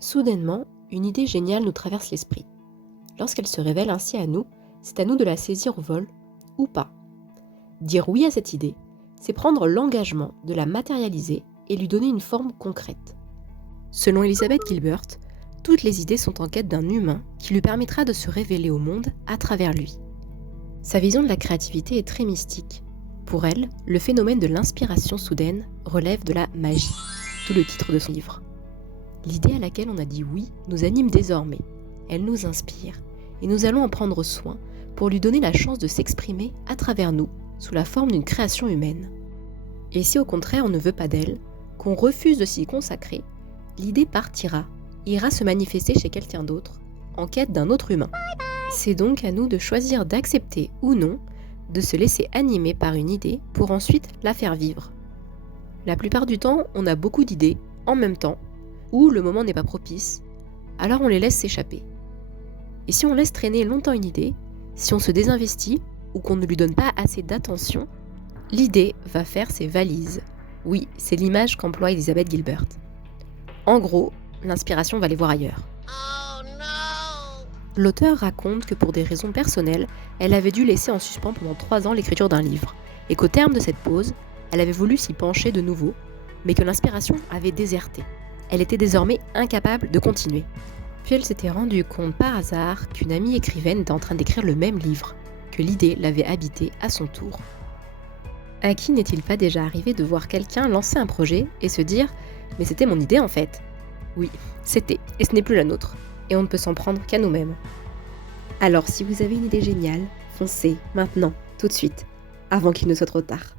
Soudainement, une idée géniale nous traverse l'esprit. Lorsqu'elle se révèle ainsi à nous, c'est à nous de la saisir au vol ou pas. Dire oui à cette idée, c'est prendre l'engagement de la matérialiser et lui donner une forme concrète. Selon Elizabeth Gilbert, toutes les idées sont en quête d'un humain qui lui permettra de se révéler au monde à travers lui. Sa vision de la créativité est très mystique. Pour elle, le phénomène de l'inspiration soudaine relève de la magie, tout le titre de son livre. L'idée à laquelle on a dit oui nous anime désormais, elle nous inspire, et nous allons en prendre soin pour lui donner la chance de s'exprimer à travers nous, sous la forme d'une création humaine. Et si au contraire on ne veut pas d'elle, qu'on refuse de s'y consacrer, l'idée partira, ira se manifester chez quelqu'un d'autre, en quête d'un autre humain. C'est donc à nous de choisir d'accepter ou non, de se laisser animer par une idée pour ensuite la faire vivre. La plupart du temps, on a beaucoup d'idées en même temps, ou le moment n'est pas propice, alors on les laisse s'échapper. Et si on laisse traîner longtemps une idée, si on se désinvestit ou qu'on ne lui donne pas assez d'attention, l'idée va faire ses valises. Oui, c'est l'image qu'emploie Elizabeth Gilbert. En gros, l'inspiration va les voir ailleurs. Oh no! L'auteur raconte que pour des raisons personnelles, elle avait dû laisser en suspens pendant 3 ans l'écriture d'un livre, et qu'au terme de cette pause, elle avait voulu s'y pencher de nouveau, mais que l'inspiration avait déserté. Elle était désormais incapable de continuer. Puis elle s'était rendue compte par hasard qu'une amie écrivaine était en train d'écrire le même livre, que l'idée l'avait habité à son tour. À qui n'est-il pas déjà arrivé de voir quelqu'un lancer un projet et se dire « mais c'était mon idée en fait ». Oui, c'était, et ce n'est plus la nôtre, et on ne peut s'en prendre qu'à nous-mêmes. Alors si vous avez une idée géniale, foncez, maintenant, tout de suite, avant qu'il ne soit trop tard.